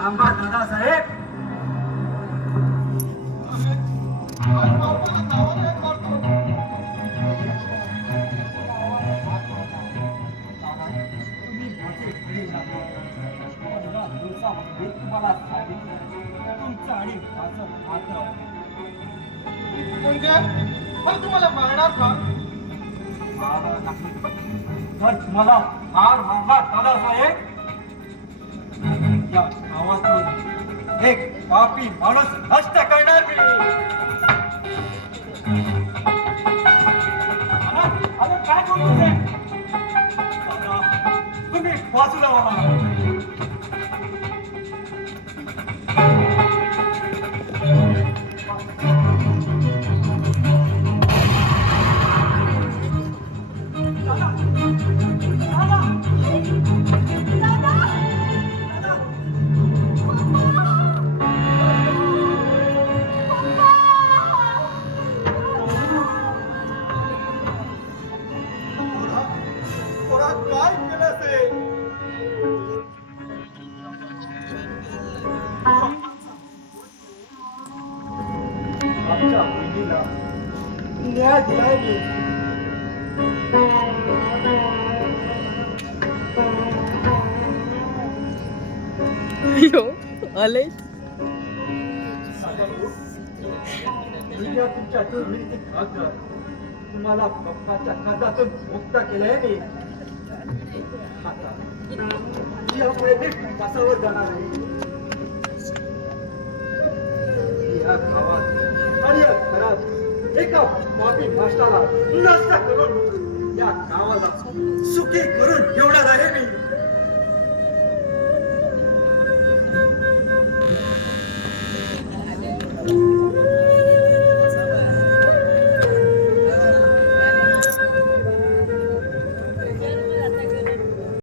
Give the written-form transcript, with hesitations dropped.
थांबा दादासाहेब. म्हणजे मग तुम्हाला मारणार का? तर तुम्हाला मार मारणार दादासाहेब. या गावातून एक पापी माणूस नष्ट करणार मी. अरे काय करू तुझे? तुम्ही बाजूला व्हा. काय केलं ते? आमच्या बहिणीला न्याय दिलाय मी. यो आले तुमच्या दुर्विधी खाकर तुम्हाला पप्पाच्या कर्जातून मुक्त केलंय मी. आता यापुढे मी कसावर जाणार आहे? या गावात आणि या घरात एका पापी भ्रष्टाला नष्ट करून या गावाला सुखी करून ठेवणार आहे मी.